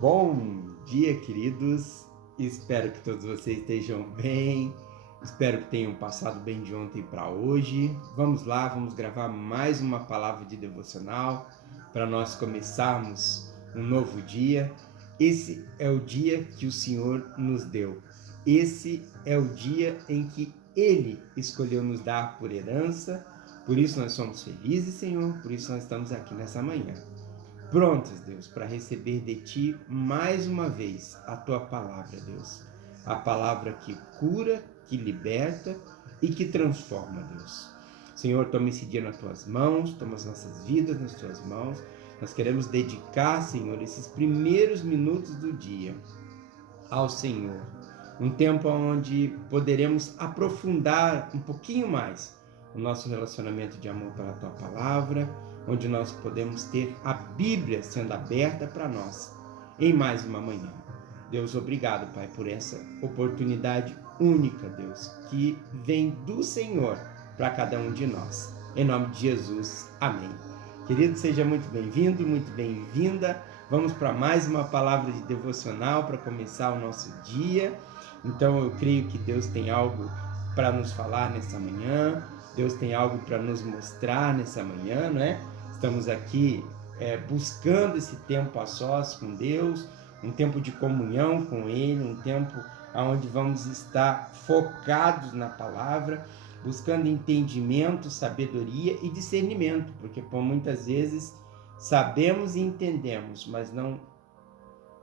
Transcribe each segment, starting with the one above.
Bom dia, queridos. Espero que todos vocês estejam bem. Espero que tenham passado bem de ontem para hoje. Vamos lá, vamos gravar mais uma palavra de devocional para nós começarmos um novo dia. Esse é o dia que o Senhor nos deu. Esse é o dia em que Ele escolheu nos dar por herança. Por isso nós somos felizes, Senhor. Por isso nós estamos aqui nessa manhã. Prontos, Deus, para receber de Ti mais uma vez a Tua palavra, Deus. A palavra que cura, que liberta e que transforma, Deus. Senhor, toma esse dia nas Tuas mãos, toma as nossas vidas nas Tuas mãos. Nós queremos dedicar, Senhor, esses primeiros minutos do dia ao Senhor. Um tempo onde poderemos aprofundar um pouquinho mais o nosso relacionamento de amor pela Tua palavra, onde nós podemos ter a Bíblia sendo aberta para nós em mais uma manhã. Deus, obrigado, Pai, por essa oportunidade única, Deus, que vem do Senhor para cada um de nós. Em nome de Jesus, amém. Querido, seja muito bem-vindo, muito bem-vinda. Vamos para mais uma palavra de devocional para começar o nosso dia. Então, eu creio que Deus tem algo para nos falar nessa manhã. Deus tem algo para nos mostrar nessa manhã, não é? Estamos aqui buscando esse tempo a sós com Deus, um tempo de comunhão com Ele, um tempo onde vamos estar focados na palavra, buscando entendimento, sabedoria e discernimento, porque por muitas vezes sabemos e entendemos, mas não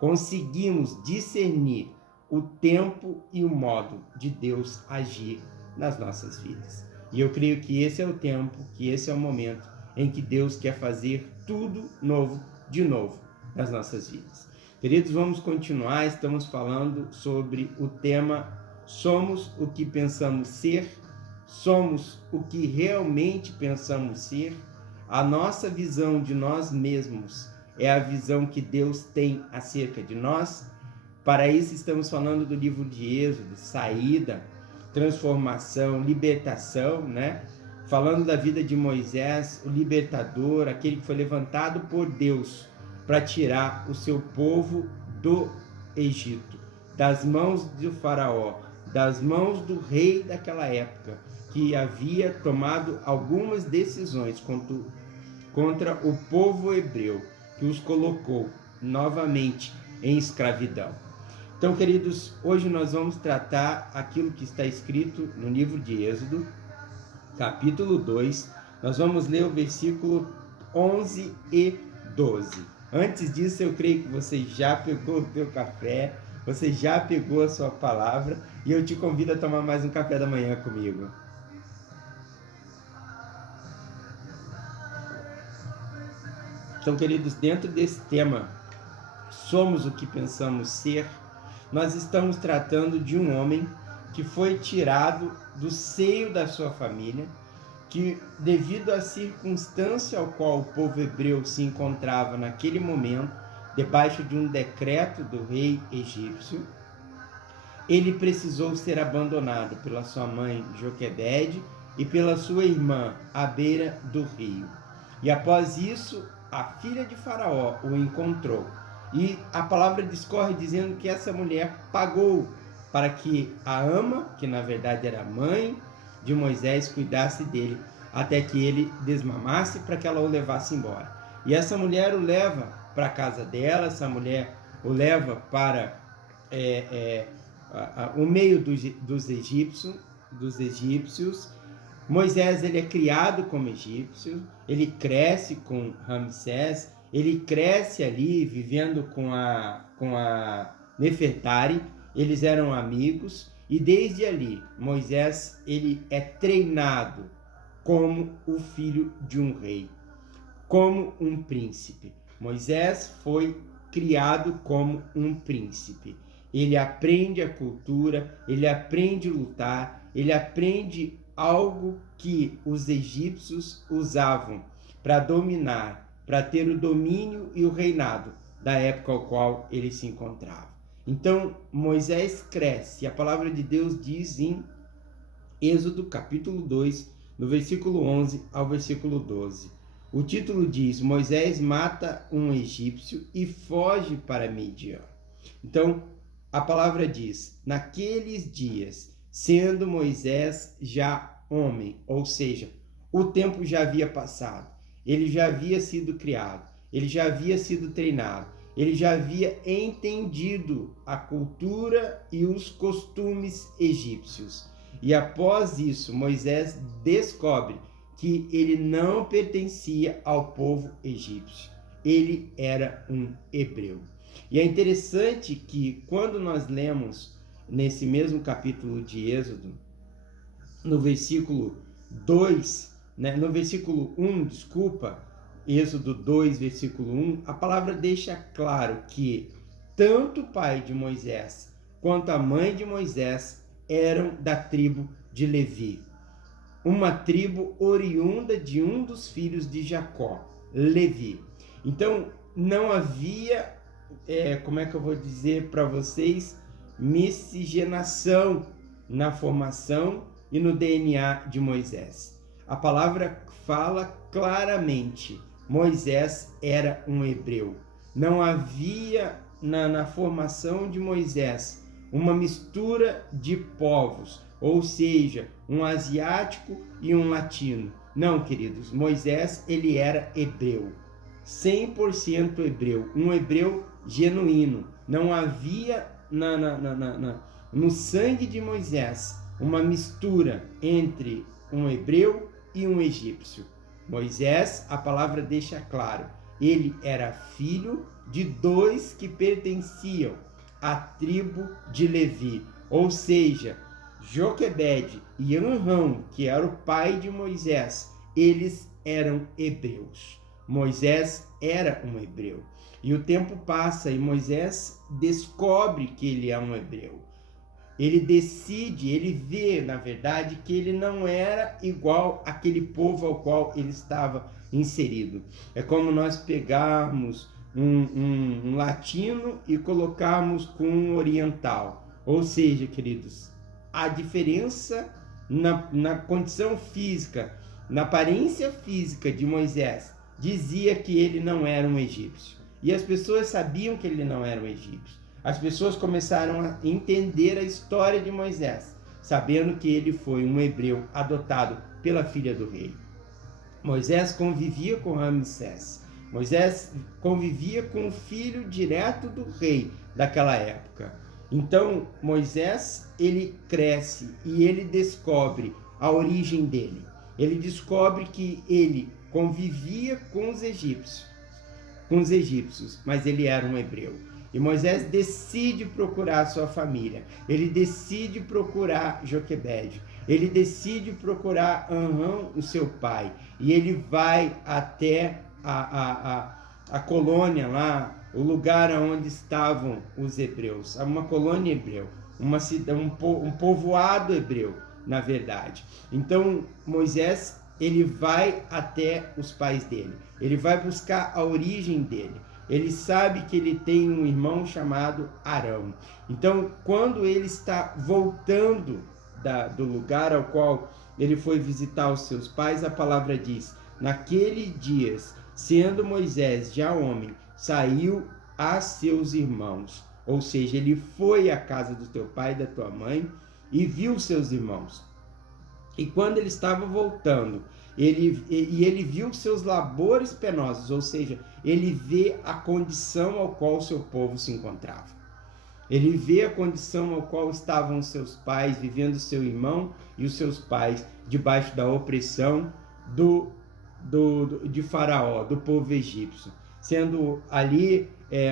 conseguimos discernir o tempo e o modo de Deus agir nas nossas vidas. E eu creio que esse é o tempo, que esse é o momento em que Deus quer fazer tudo novo, de novo, nas nossas vidas. Queridos, vamos continuar, estamos falando sobre o tema Somos o que pensamos ser, somos o que realmente pensamos ser. A nossa visão de nós mesmos é a visão que Deus tem acerca de nós. Para isso estamos falando do livro de Êxodo, saída, transformação, libertação, né? Falando da vida de Moisés, o libertador, aquele que foi levantado por Deus para tirar o seu povo do Egito, das mãos do faraó, das mãos do rei daquela época, que havia tomado algumas decisões contra o povo hebreu, que os colocou novamente em escravidão. Então, queridos, hoje nós vamos tratar aquilo que está escrito no livro de Êxodo, capítulo 2. Nós vamos ler o versículo 11 e 12. Antes disso, eu creio que você já pegou o teu café, você já pegou a sua palavra, e eu te convido a tomar mais um café da manhã comigo. Então, queridos, dentro desse tema, somos o que pensamos ser, nós estamos tratando de um homem que foi tirado do seio da sua família, que devido à circunstância ao qual o povo hebreu se encontrava naquele momento, debaixo de um decreto do rei egípcio, ele precisou ser abandonado pela sua mãe Joquebede e pela sua irmã à beira do rio. E após isso, a filha de Faraó o encontrou. E a palavra discorre dizendo que essa mulher pagou para que a ama, que na verdade era a mãe de Moisés, cuidasse dele, até que ele desmamasse para que ela o levasse embora. E essa mulher o leva para a casa dela, essa mulher o leva para o meio dos egípcios. Moisés, ele é criado como egípcio, ele cresce com Ramsés, ele cresce ali vivendo com a Nefertari, eles eram amigos, e desde ali Moisés ele é treinado como o filho de um rei, como um príncipe. Moisés foi criado como um príncipe. Ele aprende a cultura, ele aprende a lutar, ele aprende algo que os egípcios usavam para dominar, para ter o domínio e o reinado da época ao qual ele se encontrava. Então, Moisés cresce, e a palavra de Deus diz em Êxodo capítulo 2, no versículo 11 ao versículo 12. O título diz: Moisés mata um egípcio e foge para Midian. Então, a palavra diz: naqueles dias, sendo Moisés já homem, ou seja, o tempo já havia passado, ele já havia sido criado, ele já havia sido treinado, ele já havia entendido a cultura e os costumes egípcios. E após isso, Moisés descobre que ele não pertencia ao povo egípcio, ele era um hebreu. E é interessante que quando nós lemos nesse mesmo capítulo de Êxodo, no versículo 2, no versículo 1, Êxodo 2, versículo 1, a palavra deixa claro que tanto o pai de Moisés quanto a mãe de Moisés eram da tribo de Levi, uma tribo oriunda de um dos filhos de Jacó, Levi. Então, não havia, como é que eu vou dizer para vocês, miscigenação na formação e no DNA de Moisés. A palavra fala claramente, Moisés era um hebreu. Não havia na formação de Moisés uma mistura de povos, ou seja, um asiático e um latino. Não, queridos, Moisés, ele era hebreu, 100% hebreu, um hebreu genuíno. Não havia no sangue de Moisés uma mistura entre um hebreu e um egípcio. Moisés, a palavra deixa claro, ele era filho de dois que pertenciam à tribo de Levi, ou seja, Joquebede e Anrão, que era o pai de Moisés, eles eram hebreus. Moisés era um hebreu. E o tempo passa e Moisés descobre que ele é um hebreu. Ele decide, ele vê, na verdade, que ele não era igual àquele povo ao qual ele estava inserido. É como nós pegarmos um latino e colocarmos com um oriental. Ou seja, queridos, a diferença na condição física, na aparência física de Moisés, dizia que ele não era um egípcio. E as pessoas sabiam que ele não era um egípcio. As pessoas começaram a entender a história de Moisés, sabendo que ele foi um hebreu adotado pela filha do rei. Moisés convivia com Ramsés. Moisés convivia com o filho direto do rei daquela época. Então, Moisés, ele cresce e ele descobre a origem dele. Ele descobre que ele convivia com os egípcios, mas ele era um hebreu. E Moisés decide procurar sua família. Ele decide procurar Joquebede. Ele decide procurar Anrão, o seu pai. E ele vai até a colônia lá, o lugar onde estavam os hebreus. Uma colônia hebreu, um povoado hebreu, na verdade. Então, Moisés, ele vai até os pais dele. Ele vai buscar a origem dele. Ele sabe que ele tem um irmão chamado Arão. Então, quando ele está voltando do lugar ao qual ele foi visitar os seus pais, a palavra diz: naqueles dias, sendo Moisés já homem, saiu a seus irmãos. Ou seja, ele foi à casa do teu pai e da tua mãe e viu seus irmãos. E quando ele estava voltando, ele viu seus labores penosos, ou seja, ele vê a condição ao qual o seu povo se encontrava. Ele vê a condição ao qual estavam os seus pais, vivendo seu irmão e os seus pais debaixo da opressão de Faraó, do povo egípcio, sendo ali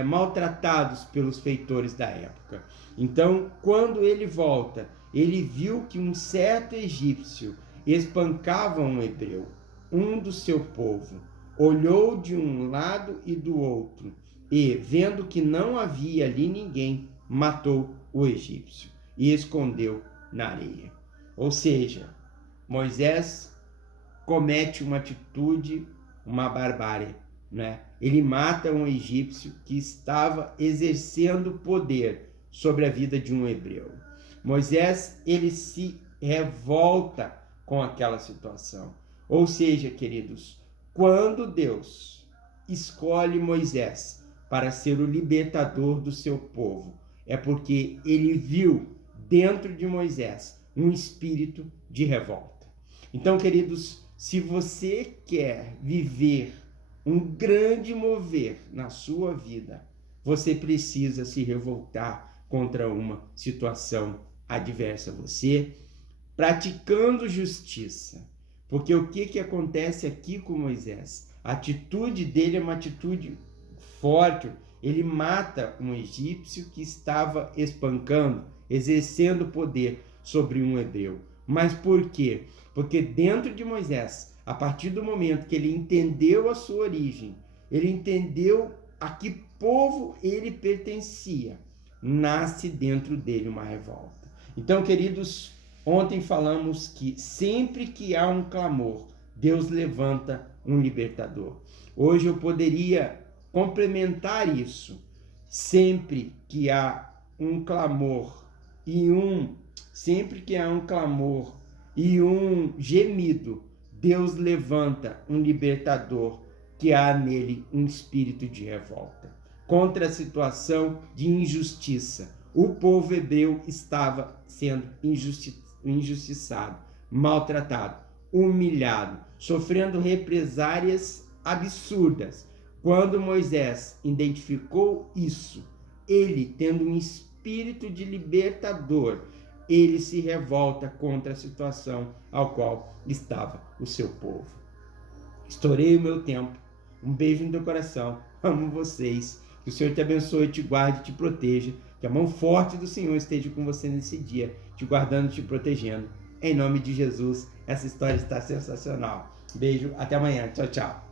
maltratados pelos feitores da época. Então, quando ele volta, ele viu que um certo egípcio espancava um hebreu, um do seu povo. Olhou de um lado e do outro, e, vendo que não havia ali ninguém, matou o egípcio e escondeu na areia. Ou seja, Moisés comete uma atitude, uma barbárie, né? Ele mata um egípcio que estava exercendo poder sobre a vida de um hebreu. Moisés, ele se revolta com aquela situação. Ou seja, queridos, quando Deus escolhe Moisés para ser o libertador do seu povo, é porque ele viu dentro de Moisés um espírito de revolta. Então, queridos, se você quer viver um grande mover na sua vida, você precisa se revoltar contra uma situação adversa a você, praticando justiça. Porque o que acontece aqui com Moisés? A atitude dele é uma atitude forte. Ele mata um egípcio que estava espancando, exercendo poder sobre um hebreu. Mas por quê? Porque dentro de Moisés, a partir do momento que ele entendeu a sua origem, ele entendeu a que povo ele pertencia, nasce dentro dele uma revolta. Então, queridos, ontem falamos que sempre que há um clamor, Deus levanta um libertador. Hoje eu poderia complementar isso. Sempre que há um clamor e um gemido, Deus levanta um libertador que há nele um espírito de revolta contra a situação de injustiça. O povo hebreu estava sendo injustiçado, maltratado, humilhado, sofrendo represálias absurdas. Quando Moisés identificou isso, ele, tendo um espírito de libertador, ele se revolta contra a situação ao qual estava o seu povo. Estourei o meu tempo. Um beijo no teu coração. Amo vocês. Que o Senhor te abençoe, te guarde, te proteja. Que a mão forte do Senhor esteja com você nesse dia, te guardando, te protegendo. Em nome de Jesus, essa história está sensacional. Beijo, até amanhã. Tchau, tchau.